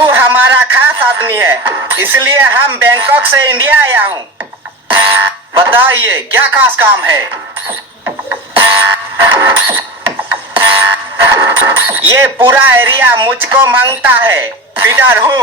तू हमारा खास आदमी है, इसलिए हम बैंकॉक से इंडिया आया हूँ। बताइए क्या खास काम है? ये पूरा एरिया मुझको मांगता है, पीटर हूँ।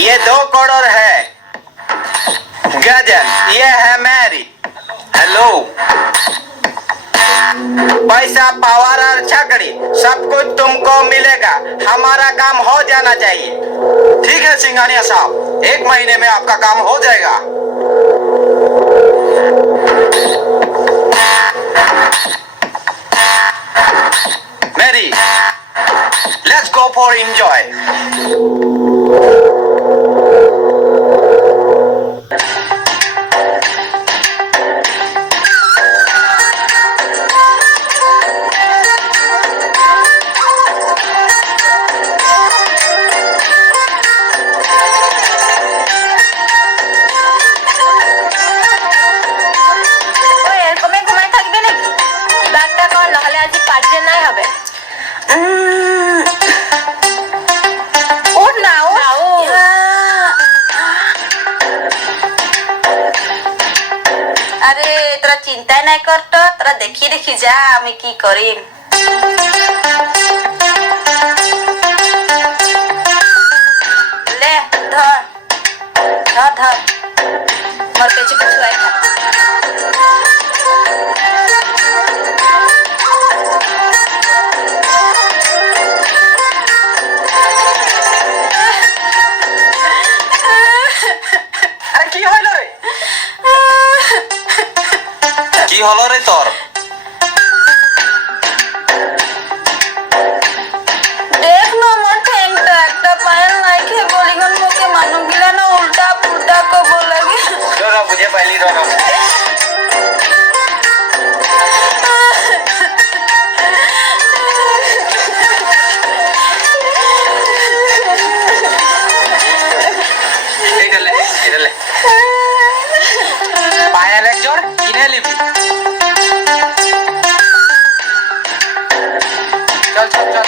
ये 2 करोड़ है। गजन, ये है मैरी। हेलो। पैसा, पावर और छकड़ी सब कुछ तुमको मिलेगा। हमारा काम हो जाना चाहिए। ठीक है सिंघानिया साहब, 1 महीने में आपका काम हो जाएगा। Mary, let's go for enjoy. আরে তোরা চিন্তাই নাই করত, তোরা দেখি দেখি যা আমি কি করিম। লে ধর ধর ধর, মোর পেছু পেছু আই থাক। আরে কি হইল রে? কি হলো রে তোর? দেখ না আমার ঠ্যাংটা একটা পায়েল নাই খেয়ে বলিগন মুখে মানুষ গিলা না উল্টা পুল্টা কব লাগে। रो मुझे पहली रो। पायल एक जोड़ किने लिबी। चल चल चल।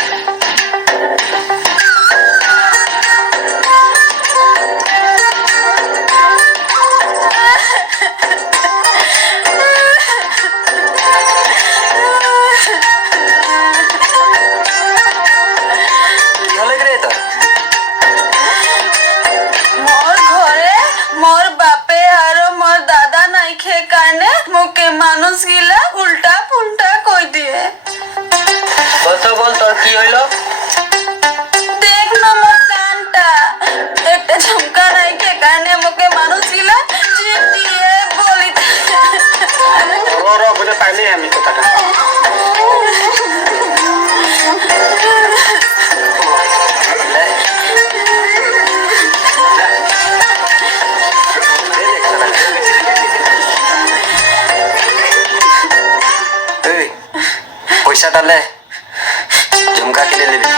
মোর ঘরে মোর বাপে আর মোর দাদা নাই খেয়ে কানে মুখে মানুষ গিলা উল্টা পুল্টা কই দিয়ে। বলতো বল তোর কি হইলো? দেখ না মোর কানটা একটা ঝুমকা নাই খেয়ে কানে মুখে মানুষ গিলা চিটিয়ে বলি। रो रो मुझे पहले আমি কথাটা। पैसा डाले झुमका किने लेबी।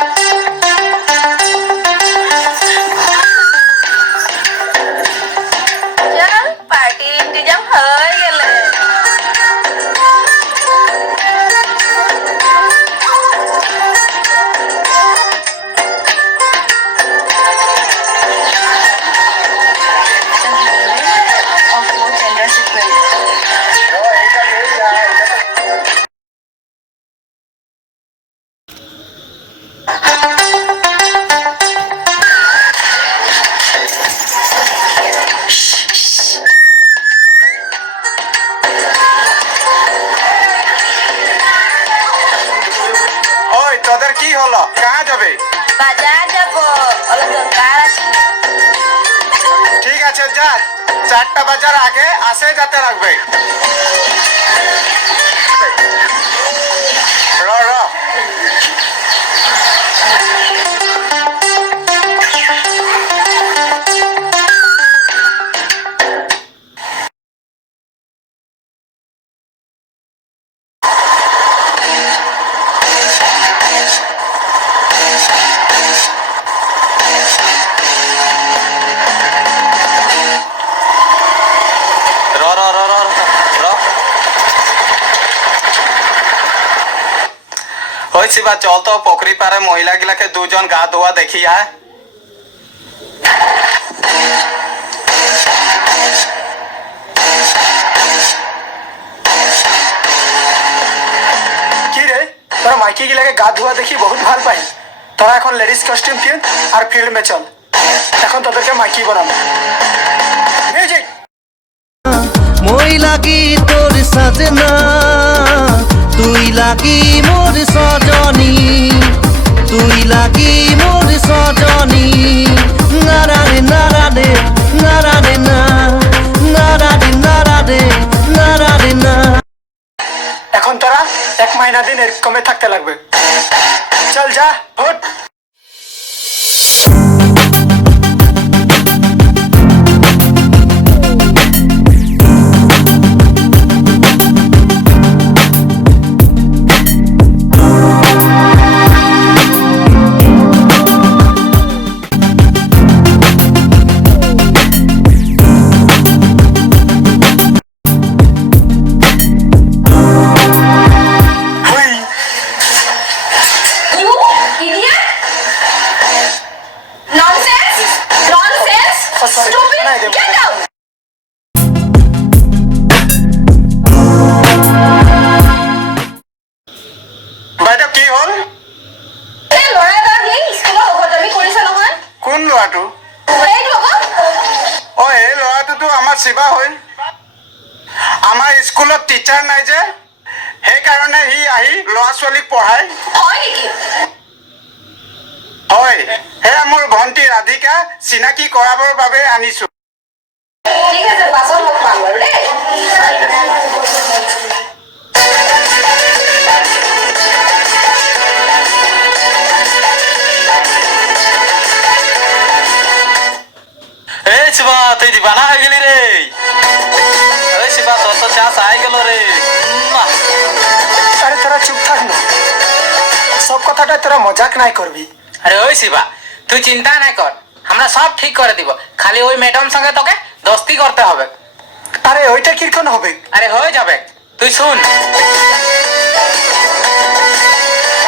চল পার্টির ইন্তজাম হয়ে গেলে। ওই তোদের কি হলো? কাজ যাবে? বাজার যাবো, অনেক দরকার আছে। ঠিক আছে যা, 4টা বাজার আগে আসে যাতে রাখবে। র র। র র র র র। শিবা চল তো পুকুরি পারে মহিলা গিলাকে দুজন গা ধোয়া দেখি আয়। কি রে তোরা মাইকি গিলাকে গা ধোয়া দেখি বহুত ভাল পাই। তোরা এখন লেডিস কস্টিউম কিন আর ফিল্ড মে চল। এখন তোদেরকে মাইকি বানাবো। মিউজিক। মই লাগি তোর সাজনা, তুই লাগি মোর সজনী, তুই লাগি মোর সজনী। নারারে নারারে নারারে না, নারারে নারারে নারারে না। এখন তোরা 1 মহিনা দিন এরকমই থাকতে লাগবে। চল যা ওঠ। You idiot! Nonsense! Nonsense! sorry. Stupid! No, I don't. Get out! বাইদেউ কি হ'ল? এই ল'ৰা এটা আহি স্কুলত অভদ্ৰামী কৰিছে নহয়। কোন ল'ৰাটো? এইটো আকৌ। অ এই ল'ৰাটোতো আমাৰ শিৱা হয়। আমাৰ স্কুলত টিচাৰ নাই যে, সেইকাৰণে সি আহি ল'ৰা ছোৱালীক পঢ়ায়। হয় নেকি? হয়, সেয়া মোৰ ভণ্টি ৰাধিকা চিনাকি কৰাবৰ বাবে আনিছো। ঠিক আছে, পাছত লগ পাম বাৰু দেই। এই শিৱা তুই দিবানা হৈ গেলি ৰে। এই শিৱা তোর তো চান্স আই গেল রে। আরে তোরা চুপ থাক না, সব কথাটা তোরা মজাক নাই করবি। আরে ওই শিবা তুই চিন্তা নাই কর, আমরা সব ঠিক করে দিব, খালি ওই ম্যাডাম সঙ্গে তোকে দোস্তি করতে হবে। আরে ওইটা কিরকম হবে? আরে হয়ে যাবে, তুই শুন।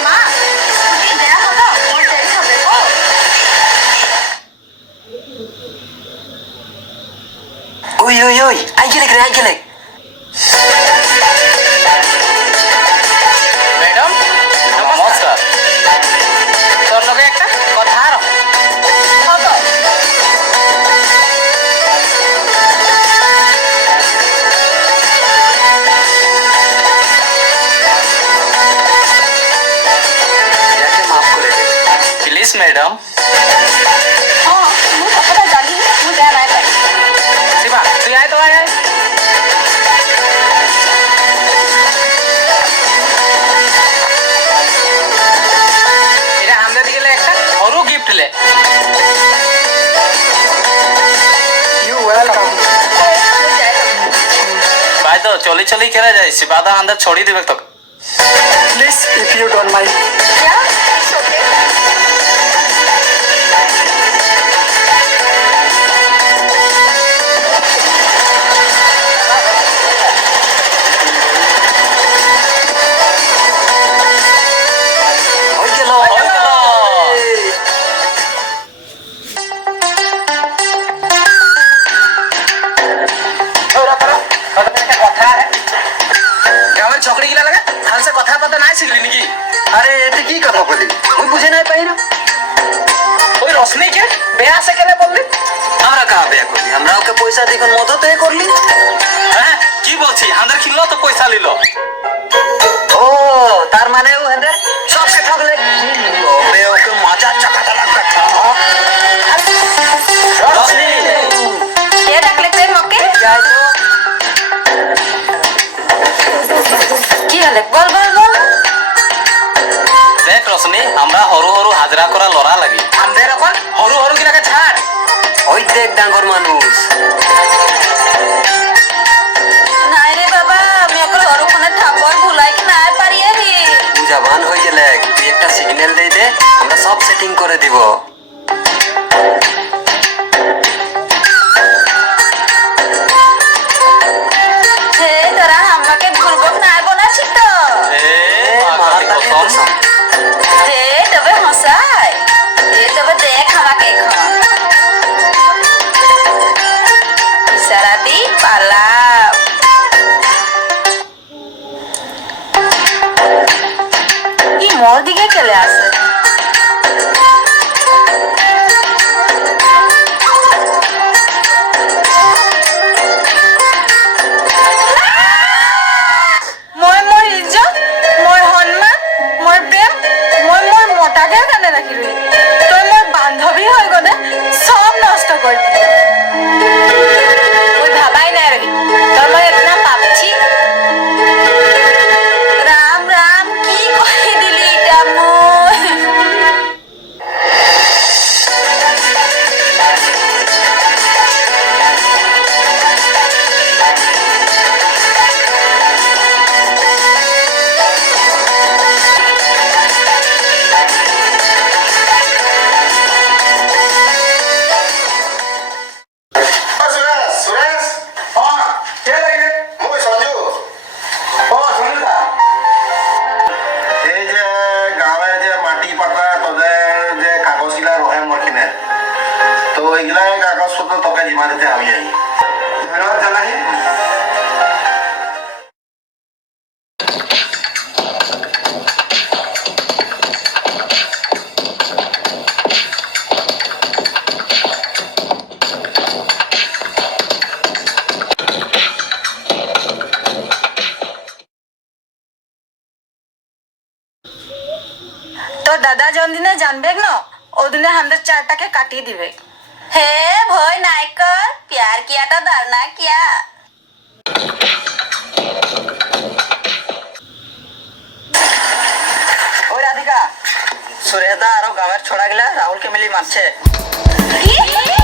মা, তুমি বেয়া হলো, মোৰ দেৰি হবে গো। ওই ওই ওই আই গেলে রে, আই গেলে। ম্যাডাম নমস্কার, তোর লগে একটা কথা আর হ'ব। ইয়াকে মাফ করে দে। Please madam. অঁ, মোৰ কথাটা জানি মোৰ বেয়া নাই পাই। শিবা তুই আয় তো আয় আয়। এটা আমাদের দিকে একটা সরু গিফট লে। You welcome. মোৰ যাই থাকো। ভাই তো চলি চলি কেরা যায়, শিবা দা আন্দাজ ছড়ি দিবে তোকে। Please if you don't mind. Yeah, it's okay. ওই গেল হয়ে গেল। কথা গ্রামের চকরি গিলা লাগে ভালসে কথা কথা নাই শিখলি নাকি? আরে এটা কি কথা বলি, ওই বুঝে নাই পাই না। ওই রশ্মিকে বেয়া সে কেন বললি? আমরা কাহা বিয়া করলি, আমরা ওকে পয়সা দিয়ে মদত এ করলি। হ্যাঁ কি বলছি, আমাদের কিনলো তো পয়সা নিল। ও তার মানে ও হ্যাঁ সবকে ঠকলে। তবে ওকে মজার চাকাটা লাগবে। রশ্মি কে ডাকলে তুই মকে? যাই তো। কি হলে? বল বল বল। দেখ রশ্মি, আমরা হরু হরু হাজরা করা লড়া লাগি। আমাদের এখন হরু হরু গিলাকে ছাড়। ওই দেখ ডাঙ্গর মানুষ। নাই রে বাবা, আমি অকল ঘরখনে ঠাকুর ভুলাই কি নাই পারি আহি। পূজাবান হয়ে গেলে তুই একটা সিগন্যাল দিয়ে দে, আমরা সব সেটিং করে দিব। হে তোরা আমাকে ঘুরবক নাই বনাছি তো। এ এ মাতালি মাতালি কসম। কসম। দাদা যোন দিনে জানবে না ওদিনে আমাদের চারটাকে কাটিয়ে দিবে। হে ভয় নাই কর, প্যার কিয়া তা ডরনা কিয়া। ওই রাধিকা, সুরেশদা আরো গাঁয়ের ছোড়া গেলা রাহুলকে মিলি মারছে। কি?